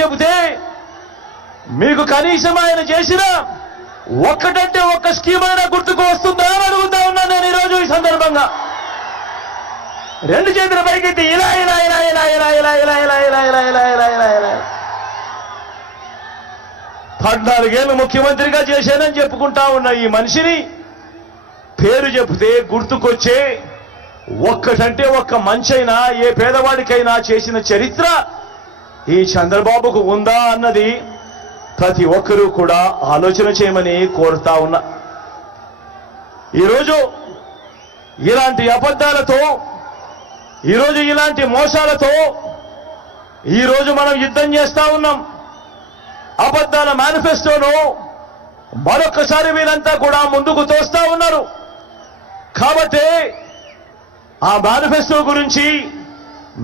చెబితే మీకు కనీసం ఆయన చేసిన ఒక్కటంటే ఒక్క స్కీమ్ అయినా గుర్తుకు వస్తుందా అని అడుగుతా ఉన్నా నేను ఈరోజు ఈ సందర్భంగా. రెండు చేతుల పైకెత్తి ఇలా ఇలా ఇలా ఇలా ఇలా ఇలా ఇలా ఇలా ఇలా ఇలా ఇలా ఇలా ఇలా ఇలా 14 ఏళ్ళు ముఖ్యమంత్రిగా చేశానని చెప్పుకుంటా ఉన్న ఈ మనిషిని పేరు చెబితే గుర్తుకొచ్చే ఒక్కటంటే ఒక్క మంచైనా ఏ పేదవాడికైనా చేసిన చరిత్ర ఈ చంద్రబాబుకు ఉందా అన్నది ప్రతి ఒక్కరూ కూడా ఆలోచన చేయమని కోరుతా ఉన్నా. ఈరోజు ఇలాంటి అబద్ధాలతో, ఈరోజు ఇలాంటి మోసాలతో ఈరోజు మనం యుద్ధం చేస్తా ఉన్నాం. అబద్ధాల మేనిఫెస్టోను మరొకసారి వీరంతా కూడా ముందుకు తోస్తా ఉన్నారు. కాబట్టి ఆ మేనిఫెస్టో గురించి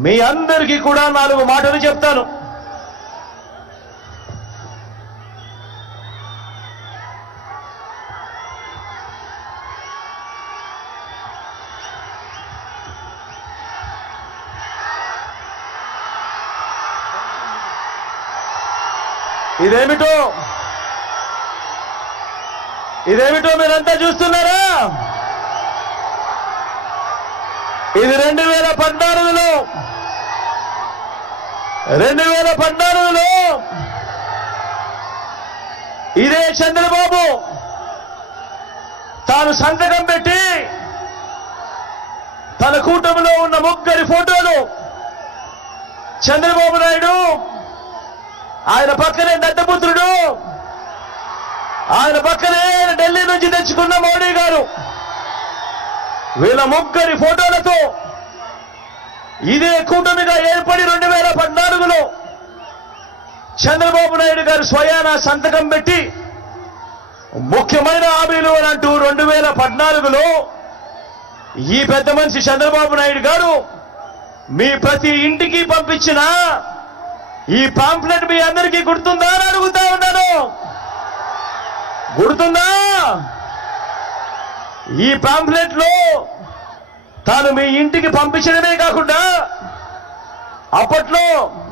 మీ అందరికీ కూడా 4 మాటలు చెప్తాను. ఇదేమిటో మీరంతా చూస్తున్నారా? ఇది 2014లో ఇదే చంద్రబాబు తాను సంతకం పెట్టి తన కూటమిలో ఉన్న 3 ఫోటోలు, చంద్రబాబు నాయుడు, ఆయన పక్కనే దత్తపుత్రుడు, ఆయన పక్కనే ఢిల్లీ నుంచి తెచ్చుకున్న మోడీ గారు, వీళ్ళ 3 ఫోటోలతో ఇదే కూటమిగా ఏర్పడి 2014లో చంద్రబాబు నాయుడు గారు స్వయాన సంతకం పెట్టి ముఖ్యమైన హామీలు అని అంటూ 2014లో ఈ పెద్ద మనిషి చంద్రబాబు నాయుడు గారు మీ ప్రతి ఇంటికి పంపించిన ఈ పాంప్లెట్ మీ అందరికీ గుర్తుందా అని అడుగుతా ఉన్నాను. గుర్తుందా? ఈ పాంప్లెట్ లో తాను మీ ఇంటికి పంపించడమే కాకుండా అప్పట్లో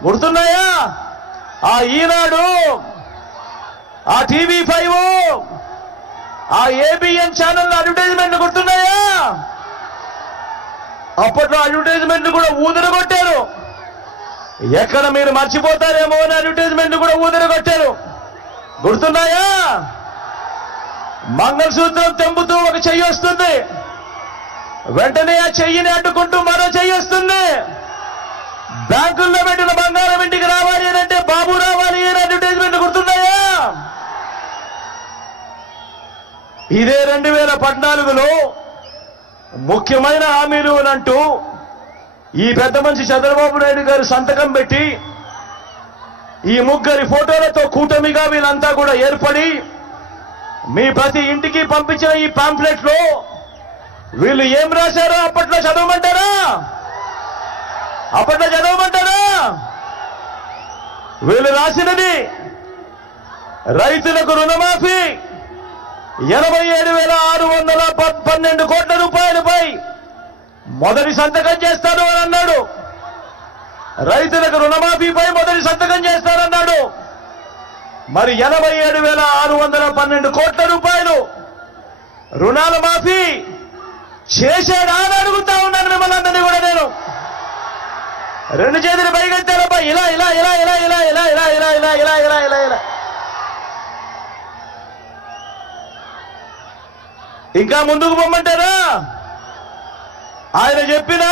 గుర్తున్నాయా? ఆ ఈనాడు, ఆ TV5, ఆ ABN ఛానల్ అడ్వర్టైజ్మెంట్ గుర్తున్నాయా? అప్పట్లో అడ్వర్టైజ్మెంట్ కూడా ఊదరగొట్టారు. ఎక్కడ మీరు మర్చిపోతారేమో అని అడ్వర్టైజ్మెంట్ కూడా ఊదరగొట్టారు. గుర్తున్నాయా? మంగళసూత్రం తెంపుతూ ఒక చెయ్యి వస్తుంది, వెంటనే ఆ చెయ్యిని అడ్డుకుంటూ మరో చెయ్యి వస్తుంది. బ్యాంకుల్లో పెట్టిన బంగారం ఇంటికి రావాలి అంటే బాబు రావాలి అని అడ్వర్టైజ్మెంట్ గుర్తున్నాయా? ఇదే 2014లో ముఖ్యమైన హామీలు అని అంటూ ఈ పెద్ద మనిషి చంద్రబాబు నాయుడు గారు సంతకం పెట్టి ఈ 3 ఫోటోలతో కూటమిగా వీళ్ళంతా కూడా ఏర్పడి మీ ప్రతి ఇంటికి పంపించిన ఈ పాంప్లెట్ లో వీళ్ళు ఏం రాశారో అప్పట్లో చదవమంటారా? వీళ్ళు రాసినది రైతులకు రుణమాఫీ 87,612 కోట్ల రూపాయలపై మొదటి సంతకం చేస్తాను అని అన్నాడు. రైతులకు రుణమాఫీపై మొదటి సంతకం చేస్తానన్నాడు. మరి 87,612 కోట్ల రూపాయలు రుణాల మాఫీ చేశాడా అని అడుగుతా ఉన్నాను మిమ్మల్ని అందరినీ కూడా నేను. 2 చేతులు పైకెత్తారబ్బా, ఇలా ఇలా ఇలా ఇలా ఇలా ఇలా ఇలా ఇలా ఇలా ఇలా ఇలా ఇలా ఇలా. ఇంకా ముందుకు పొమ్మంటారా? ఆయన చెప్పిన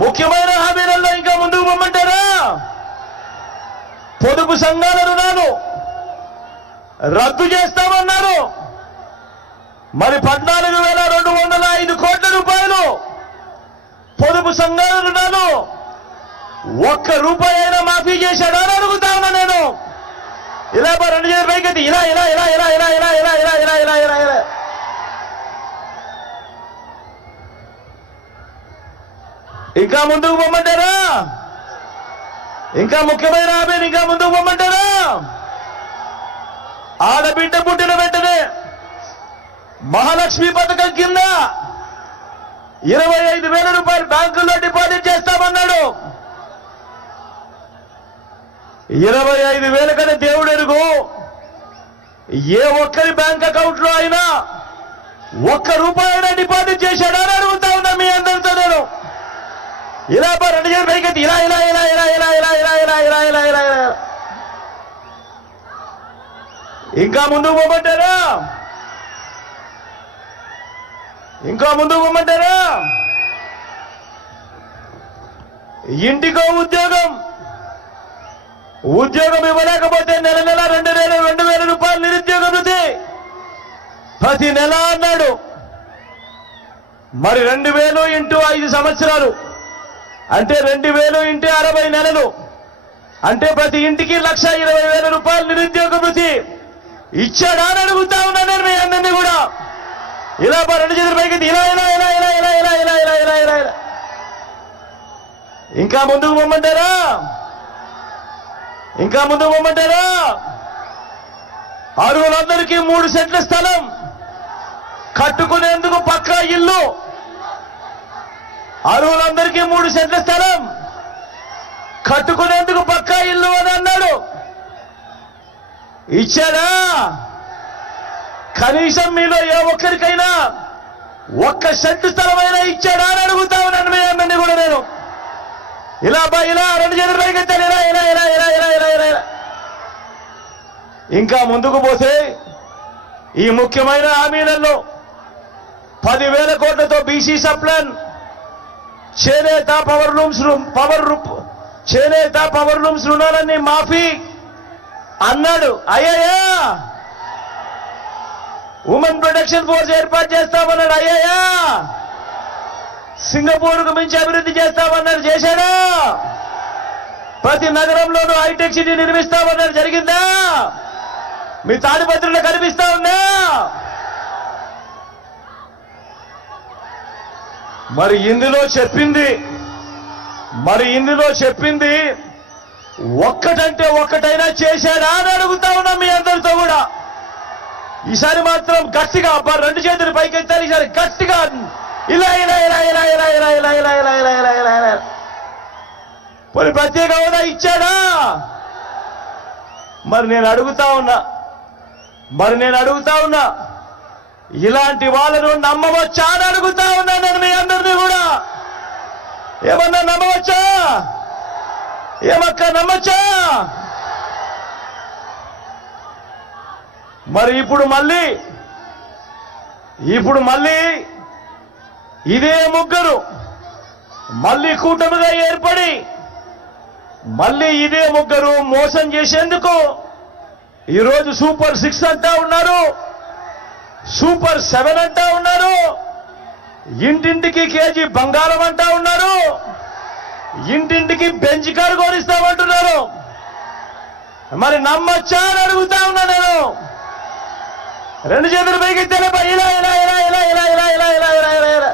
ముఖ్యమైన హామీలలో ఇంకా ముందుకు పొమ్మంటారా? పొదుపు సంఘాల రుణాలు రద్దు చేస్తామన్నారు. మరి 14,205 కోట్ల రూపాయలు పొదుపు సంఘాల రుణాలు 1 రూపాయి అయినా మాఫీ చేశాడా అని అడుగుతా ఉన్నా నేను. ఇలా 2 చేతుల పైకెత్తి ఇలా ఇలా ఇలా ఇలా ఇలా ఇలా ఇలా ఇలా ఇలా ఇలా ఇలా ఇలా. ఇంకా ముందుకు పొమ్మంటారా? ఇంకా ముఖ్యమైన హామీని ఇంకా ముందుకు పొమ్మంటారా? ఆడబిడ్డ పుట్టిన వెంటనే మహాలక్ష్మి పథకం కింద 25,000 రూపాయలు బ్యాంకుల్లో డిపాజిట్ చేస్తామన్నాడు. 25,000 కన్నా దేవుడు ఎరుగు. ఏ ఒక్కరి బ్యాంక్ అకౌంట్ లో అయినా ₹1 డిపాజిట్ చేశాడా అని అడుగుతా ఉన్నా మీ అందరితో నేను. ఇలా 2 చేతులు పైకెత్తి ఇలా ఇలా ఇలా ఇలా ఇలా ఇలా ఇలా ఇలా ఇలా ఇలా ఇలా ఇలా ఇంకా ముందుకు పోమంటారా? ఇంకా ముందుకు పోమంటారా? ఇంటికో ఉద్యోగం ఇవ్వలేకపోతే నెల 2,000 రూపాయలు నిరుద్యోగ వృత్తి ప్రతి నెల అన్నాడు. మరి 2,000 ఇంటూ 5 సంవత్సరాలు అంటే 2,000 ఇంటూ 60 నెలలు అంటే ప్రతి ఇంటికి 1,20,000 రూపాయలు నిరుద్యోగ వృత్తి ఇచ్చాడా అని అడుగుతా ఉన్నాను నేను మీ అందరినీ కూడా. ఇలా 2 చేతుల పైకి ఇలా ఇలా ఇలా ఇలా ఇలా ఇలా ఇలా ఇలా ఇలా ఇలా ఇలా ఇంకా ముందుకు పొమ్మంటారా? ఇంకా ముందుకు పొమ్మంటారా? అర్హులందరికీ 3 సెంట్ల స్థలం కట్టుకునేందుకు పక్కా ఇల్లు. అర్హులందరికీ 3 సెంట్ల స్థలం కట్టుకునేందుకు పక్కా ఇల్లు అని అన్నాడు. ఇచ్చాడా? కనీసం మీలో ఏ ఒక్కరికైనా 1 సెంటు స్థలమైనా ఇచ్చాడా అని అడుగుతా ఉన్నాను మీ అందరినీ కూడా నేను. ఇలా ఇలా 2 చేతులు పైకెత్తాను ఇలా ఇలా ఇలా ఇలా ఇలా ఇలా ఇలా ఇలా ఇంకా ముందుకు పోతే ఈ ముఖ్యమైన హామీలలో 10,000 కోట్లతో బీసీ సప్లాన్, చేనేత పవర్ లూమ్స్ రుణాలన్నీ మాఫీ అన్నాడు. అయ్యాయా? ఉమెన్ ప్రొటెక్షన్ ఫోర్స్ ఏర్పాటు చేస్తామన్నాడు. అయ్యాయా? సింగపూర్కు మించి అభివృద్ధి చేస్తామన్నారు. చేశాడా? ప్రతి నగరంలోనూ హైటెక్ సిటీ నిర్మిస్తామన్నారు. జరిగిందా? మీ తాడిపత్రులు కనిపిస్తా ఉందా? మరి ఇందులో చెప్పింది ఒక్కటంటే ఒక్కటైనా చేశాడా అని అడుగుతా ఉన్నా మీ అందరితో కూడా. ఈసారి మాత్రం గట్టిగా 2 చేతులు పైకెత్తారు. ఈసారి గట్టిగా ఇలా ఇలా ఇలా ఇలా ఇలా ఇలా ఇలా ఇలా ఇలా ఇలా ఇలా ఇలా ఇలా పోనీ ప్రత్యేక హోదా ఇచ్చాడా? మరి నేను అడుగుతా ఉన్నా ఇలాంటి వాళ్ళను నమ్మవచ్చా అని అడుగుతా ఉన్నా నేను మీ అందరినీ కూడా. ఏమన్నా నమ్మవచ్చా? ఏమక్క నమ్మచ్చా? మరి ఇప్పుడు మళ్ళీ ఇదే ముగ్గురు మళ్ళీ కూటమిగా ఏర్పడి మళ్ళీ ఇదే ముగ్గురు మోసం చేసేందుకు ఈరోజు సూపర్ 6 అంటా ఉన్నారు, సూపర్ 7 అంటా ఉన్నారు, ఇంటింటికి కేజీ బంగారం అంటా ఉన్నారు, ఇంటింటికి బెంచ్ కారు కొనిస్తామంటున్నారు. మరి నమ్మచ్చా అని అడుగుతా ఉన్నా నేను. 2 చేతులు పైకి ఇలా ఇలా ఇలా ఇలా ఇలా ఇలా ఇలా ఇలా ఇలా ఇలా ఇలా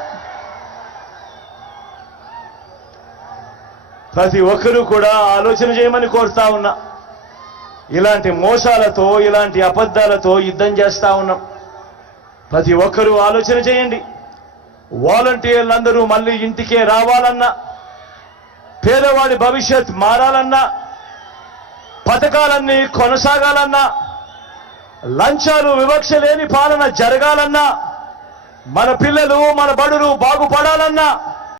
ప్రతి ఒక్కరూ కూడా ఆలోచన చేయమని కోరుతా ఉన్నా. ఇలాంటి మోసాలతో ఇలాంటి అబద్ధాలతో యుద్ధం చేస్తా ఉన్నాం. ప్రతి ఒక్కరూ ఆలోచన చేయండి. వాలంటీర్లందరూ మళ్ళీ ఇంటికే రావాలన్నా, పేదవాడి భవిష్యత్ మారాలన్నా, పథకాలన్నీ కొనసాగాలన్నా, లంచాలు వివక్ష లేని పాలన జరగాలన్నా, మన పిల్లలు మన బడులు బాగుపడాలన్నా